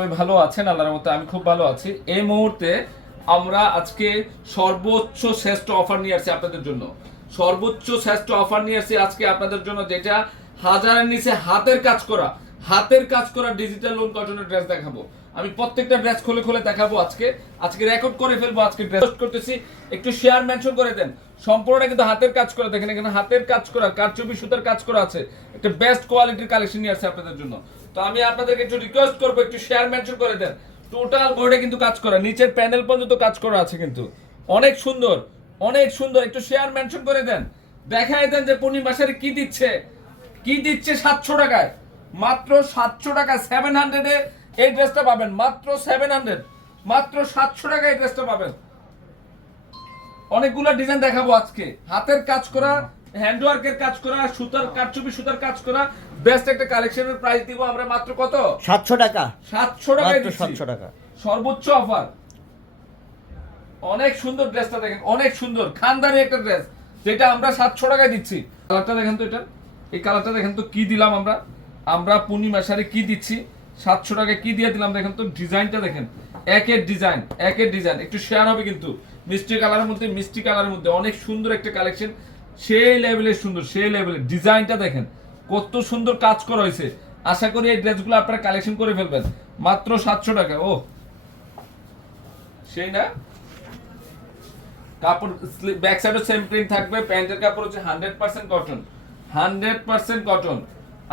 সবাই ভালো আছেন? আল্লাহর মতো আমি খুব ভালো আছি। এই মুহূর্তে আমরা আজকে সর্বোচ্চ শ্রেষ্ঠ অফার নিয়ে আসছি আপনাদের জন্য। সর্বোচ্চ শ্রেষ্ঠ অফার নিয়ে আসছি আজকে আপনাদের জন্য, যেটা হাজারের নিচে হাতের কাজ করা। হাতের কাজ করা ডিজিটাল লোন কটনের ড্রেস দেখাবো। আমি প্রত্যেকটা ড্রেস খুলে খুলে দেখাবো আজকে। আজকে রেকর্ড করে ফেলব, আজকে ড্রেস করতেছি। একটু শেয়ার মেনশন করে দেন। সম্পূর্ণটা কিন্তু হাতের কাজ করা। দেখেন এখানে হাতের কাজ করা, কারচুপি, সুতার কাজ করা আছে। একটা বেস্ট কোয়ালিটির কালেকশন নিয়ে আসছে আপনাদের জন্য। তো আমি আপনাদেরকে একটু রিকোয়েস্ট করব, একটু শেয়ার মেনশন করে দেন। টোটাল বোর্ডে কিন্তু কাজ করা, নিচের প্যানেল পর্যন্ত কাজ করা আছে কিন্তু। অনেক সুন্দর অনেক সুন্দর। একটু শেয়ার মেনশন করে দেন। দেখাই দেন যে পূর্ণিমা মাসের কি দিচ্ছে? কি দিচ্ছে সাতশো টাকায়? মাত্র সাতশো টাকা সেভেন হান্ড্রেডে এই ড্রেসটা পাবেন। মাত্র সেভেন হান্ড্রেড মাত্র সাতশো টাকা এই ড্রেসটা পাবেন। অনেকগুলো ডিজাইন দেখাবো আজকে। হাতের কাজ করা হ্যান্ডওয়ার্কের কাজ করা সুতার কারচুপি সুতার কাজ করা বেস্ট একটা কালেকশনের প্রাইস দিব আমরা মাত্র কত? সাতশো টাকা। সাতশো টাকায় সাতশো টাকা। সর্বোচ্চ অফার অনেক সুন্দর ড্রেসটা দেখেন অনেক সুন্দর খানদানি একটা ড্রেস যেটা আমরা সাতশো টাকায় দিচ্ছি। কালারটা দেখেন তো এটা? এই কালারটা দেখেন তো কি দিলাম আমরা? আমরা পূর্ণিমা সারে কি দিচ্ছি? সাতশো টাকা কি দিয়ে দিলাম দেখেন তো? ডিজাইনটা দেখেন। একের ডিজাইন একের ডিজাইন। একটু শেয়ার হবে কিন্তু। মিষ্টি কালারের মধ্যে, মিষ্টি কালারের মধ্যে অনেক সুন্দর একটা কালেকশন সেই লেভেলের সুন্দর, সেই লেভেলের ডিজাইনটা দেখেন। কত সুন্দর কাজ করা হয়েছে। আশা করি এই ড্রেসগুলো আপনারা কালেকশন করে ফেলবেন। মাত্র সাতশো টাকা। ও। সেই না? কাপড় ব্যাক সাইডও সেম প্রিন্ট থাকবে। প্যান্টের কাপড় হচ্ছে hundred percent cotton hundred percent cotton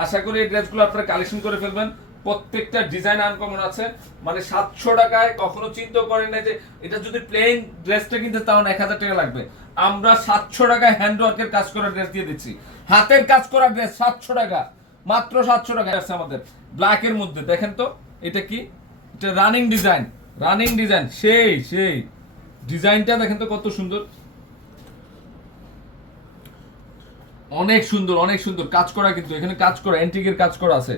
আশা করি এই ড্রেসগুলো আপনারা কালেকশন করে ফেলবেন। প্রত্যেকটা ডিজাইন আনকমন আছে। মানে সাতশো টাকায় কখনো চিন্তা করেন না যে এটা যদি প্লেন ড্রেসটা কিনতে তাহলে এক হাজার টাকা লাগবে। আমরা সাতশো টাকায় হ্যান্ডওয়ার্কের কাজ করা ড্রেস দিয়ে দিচ্ছি। হাতের কাজ করা ড্রেস সাতশো টাকা। মাত্র সাতশো টাকা আছে আমাদের। ব্ল্যাকের মধ্যে, দেখেন তো, এটা কি? এটা রানিং ডিজাইন রানিং ডিজাইন সেই সেই। ডিজাইনটা দেখেন তো কত সুন্দর। অনেক সুন্দর অনেক সুন্দর কাজ করা কিন্তু, এখানে কাজ করা এন্টিকের কাজ করা আছে।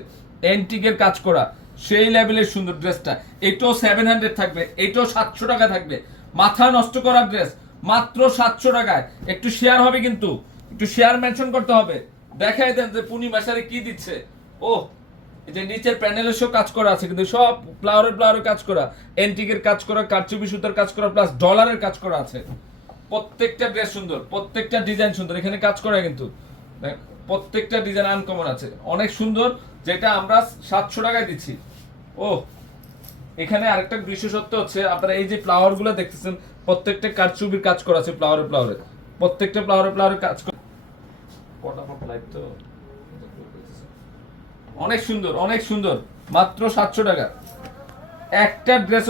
এন্টিকের কাজ করা, সেই লেভেলের সুন্দর ড্রেসটা এটাও সেভেন হান্ড্রেড থাকবে, এটাও সাতশো টাকা থাকবে। মাথা নষ্ট করার ড্রেস মাত্র সাতশো টাকায়। একটু শেয়ার হবে কিন্তু, একটু শেয়ার মেনশন করতে হবে। দেখাই দেন যে পূর্ণিমা সারে কি দিচ্ছে। ও যে নিচের প্যানেলের সব কাজ করা আছে, কিন্তু সব ফ্লাওয়ারের ফ্লাওয়ারের কাজ করা। এন্টিকের কাজ করা, কারচুপি সুতার কাজ করা প্লাস ডলারের কাজ করা আছে। প্রত্যেকটা ড্রেস সুন্দর, প্রত্যেকটা ডিজাইন সুন্দর। এখানে কাজ করা কিন্তু। প্রত্যেকটা ডিজাইন আনকমন আছে। অনেক সুন্দর, যেটা আমরা সাতশো টাকায় দিচ্ছি। ও, এখানে আরেকটা বিশেষত্ব হচ্ছে, আপনারা এই যে ফ্লাওয়ারগুলো দেখতেছেন, প্রত্যেকটা কারচুপির কাজ করা আছে ফ্লাওয়ারে ফ্লাওয়ারে প্রত্যেকটা ফ্লাওয়ারে ফ্লাওয়ারে কাজ তো অনেক সুন্দর অনেক সুন্দর। মাত্র সাতশো টাকা। একটা ড্রেস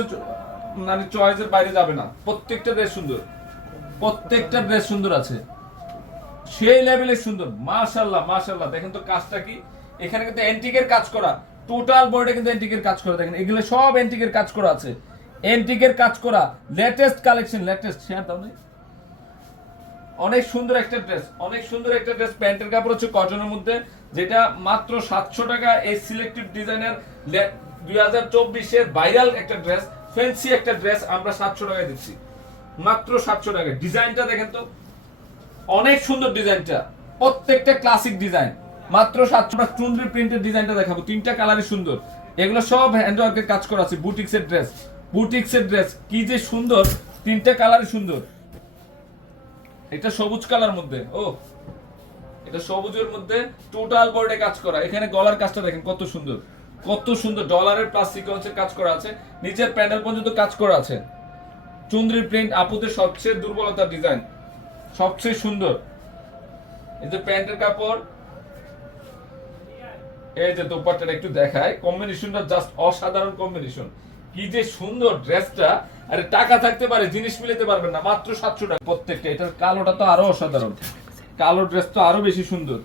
মানে চয়েসের বাইরে যাবে না। প্রত্যেকটা ড্রেস সুন্দর। প্রত্যেকটা ড্রেস সুন্দর আছে। সেই লেভেলের সুন্দর। মাশাল্লাহ মাশাল্লাহ দেখেন তো কাজটা কি? এখানে কিন্তু এন্টিকের কাজ করা। টোটাল বোর্ডে কিন্তু এন্টিকের কাজ করা। দেখেন, এগুলো সব এন্টিকের কাজ করা আছে। এন্টিকের কাজ করা। লেটেস্ট কালেকশন লেটেস্ট শেয়ার দাও নেই অনেক সুন্দর একটা ড্রেস অনেক সুন্দর একটা ড্রেস প্যান্টের কাপড় হচ্ছে কটনের মধ্যে, যেটা মাত্র সাতশো টাকা এই সিলেক্টিভ ডিজাইনের দুই হাজার চব্বিশের ভাইরাল একটা ড্রেস ফ্যান্সি একটা ড্রেস আমরা সাতশো টাকায় দিচ্ছি। মাত্র সাতশো টাকা। ডিজাইনটা দেখেন তো, অনেক সুন্দর ডিজাইনটা, প্রত্যেকটা ক্লাসিক ডিজাইন মাত্র সাতশো টাকা চুন্দ্রি প্রিন্টের ডিজাইনটা দেখাবো, তিনটা কালারই সুন্দর। এগুলো সব হ্যান্ডওয়ার্কের কাজ করা আছে বুটিক্সের ড্রেস বুটিক্সের ড্রেস কি যে সুন্দর, তিনটা কালারই সুন্দর। এটা সবুজ কালার মধ্যে, ও, এটা সবুজের মধ্যে টোটাল বোর্ডে কাজ করা। এখানে গলার কাজটা দেখেন কত সুন্দর কত সুন্দর ডলারের প্লাস সিকোয়েন্সের কাজ করা আছে, নিচের প্যানেল পর্যন্ত কাজ করা আছে। চুন্দ্রি প্রিন্ট আপুদের সবচেয়ে দুর্বলতা ডিজাইন সবচেয়ে সুন্দর। এই যে প্যান্টের কাপড়, এই যে দোপাট্টাটা একটু দেখায় কম্বিনেশনটা জাস্ট অসাধারণ কম্বিনেশন কি যে সুন্দর ড্রেসটা আরে টাকা থাকতে পারে, জিনিস মিলাতে পারবেন না, মাত্র সাতশো টাকা প্রত্যেকটা। এটার কালোটা তো আরও অসাধারণ। কালো ড্রেস তো আরও বেশি সুন্দর।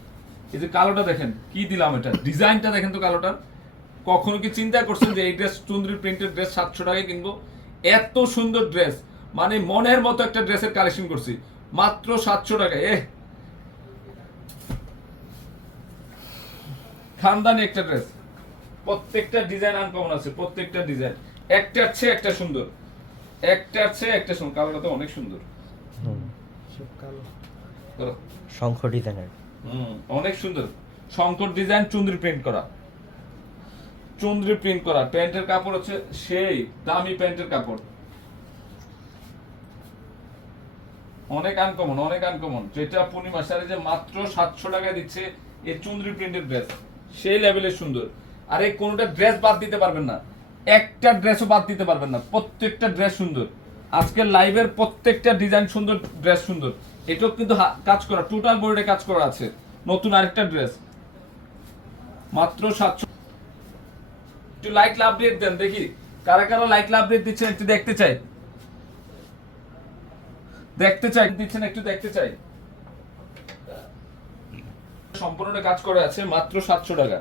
এই যে কালোটা দেখেন, কি দিলাম এটা? ডিজাইনটা দেখেন তো কালোটার। কখনো কি চিন্তা করছেন যে এই ড্রেস চুন্দ্রি প্রিন্টের ড্রেস সাতশো টাকায় কিনবো? এত সুন্দর ড্রেস মানে মনের মতো একটা ড্রেসের কালেকশন করছি। মাত্র সাতশো টাকায় এ খানদানি একটা ড্রেস প্রত্যেকটা ডিজাইন আনকমন আছে প্রত্যেকটা ডিজাইন একটার চেয়ে একটা সুন্দর। একটার চেয়ে একটা সুন্দর। কালোটা তো অনেক সুন্দর। করো। শঙ্খ ডিজাইনের হুম, অনেক সুন্দর। শঙ্কর ডিজাইন চুন্দ্রি প্রিন্ট করা। চন্দ্রি প্রিন্ট করা। প্যান্টের কাপড় হচ্ছে সেই দামি প্যান্টের কাপড়। অনেক আনকমন অনেক আনকমন যেটা পূর্ণিমা সারে যে মাত্র সাতশো টাকায় দিচ্ছে এই চুন্দ্রি প্রিন্টের ড্রেস সেই লেভেলের সুন্দর। আর এই কোনোটা ড্রেস বাদ দিতে পারবেন না। একটা ড্রেসও বাদ দিতে পারবেন না। প্রত্যেকটা ড্রেস সুন্দর। আজকের লাইভের প্রত্যেকটা ডিজাইন সুন্দর ড্রেস সুন্দর। এটাও কিন্তু কাজ করা টোটাল বোর্ডে কাজ করা আছে। নতুন আরেকটা ড্রেস মাত্র সাতশো একটু লাইক লাভ রেট দেন, দেখি। কারা কারা লাইক লাভ রেট দিচ্ছেন একটু দেখতে চাই। দেখতে চাই, দিচ্ছেন একটু দেখতে চাই। সম্পূর্ণটা কাজ করে আছে মাত্র সাতশো টাকা।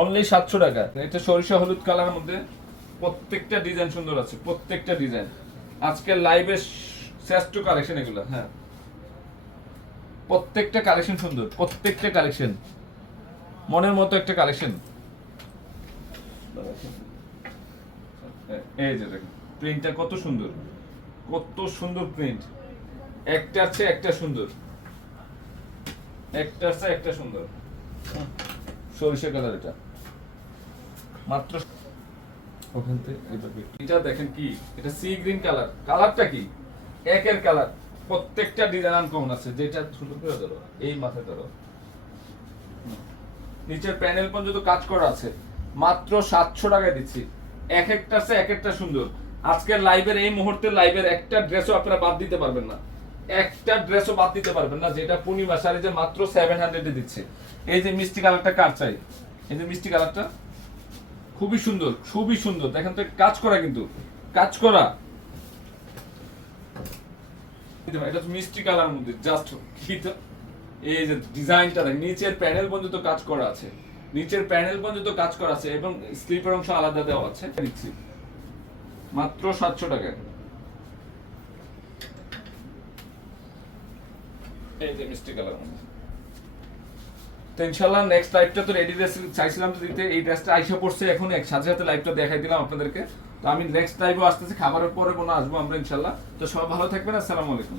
অনলি সাতশো টাকা। এটা সরিষা হলুদ কালার মধ্যে প্রত্যেকটা ডিজাইন সুন্দর আছে, প্রত্যেকটা ডিজাইন আজকে লাইভে শ্রেষ্ঠ কালেকশন এগুলো হ্যাঁ। প্রত্যেকটা কালেকশন সুন্দর, প্রত্যেকটা কালেকশন মনের মতো একটা কালেকশন এই যে দেখুন প্রিন্টটা কত সুন্দর কত সুন্দর প্রিন্ট একটার চেয়ে একটা সুন্দর। একটার চেয়ে একটা সুন্দর। সরিষা কালার এটা। মাত্র ওখান থেকে এটা দেখেন কি? এটা সি গ্রিন কালার কালারটা কি? একের কালার। প্রত্যেকটা ডিজাইন আনকমন আছে। যেটা সুন্দর করে ধরো, এই মাথায় ধরো। নিচের প্যানেল পর্যন্ত কাজ করা আছে। মাত্র সাতশো টাকায় দিচ্ছি। এক একটা আছে, এক একটা সুন্দর। আজকের লাইভের এই মুহূর্তে লাইভের একটা ড্রেসও আপনারা বাদ দিতে পারবেন না। একটা ড্রেসও বাদ দিতে পারবেন না, যেটা পূর্ণিমা শাড়ি যে মাত্র সেভেন হান্ড্রেডে দিচ্ছে। এই যে মিষ্টি কালারটা কার চাই? এই যে মিষ্টি কালারটা খুবই সুন্দর খুবই সুন্দর। দেখেন তো, কাজ করা কিন্তু। কাজ করা। এটা মিষ্টি কালার মধ্যে জাস্ট এই যে ডিজাইনটা নিচের প্যানেল পর্যন্ত কাজ করা আছে। নিচের প্যানেল পর্যন্ত কাজ করা আছে এবং স্লিপের অংশ আলাদা দেওয়া আছে। দিচ্ছি। মাত্র সাতশো টাকায়। এই যে মিষ্টি কালার তো ইনশাল্লাহ নেক্সট লাইভটা তো রেডি ড্রেস চাইছিলাম তো দিতে। এই ড্রেসটা আইসা পড়ছে এখন। এক সাথে সাথে লাইভটা দেখাই দিলাম আপনাদেরকে। তো আমি নেক্সট লাইভও আসতেছি, খাবারের পরে কোনো আসব আমরা ইনশাল্লাহ তো সবাই ভালো থাকবেন। আসসালামু আলাইকুম।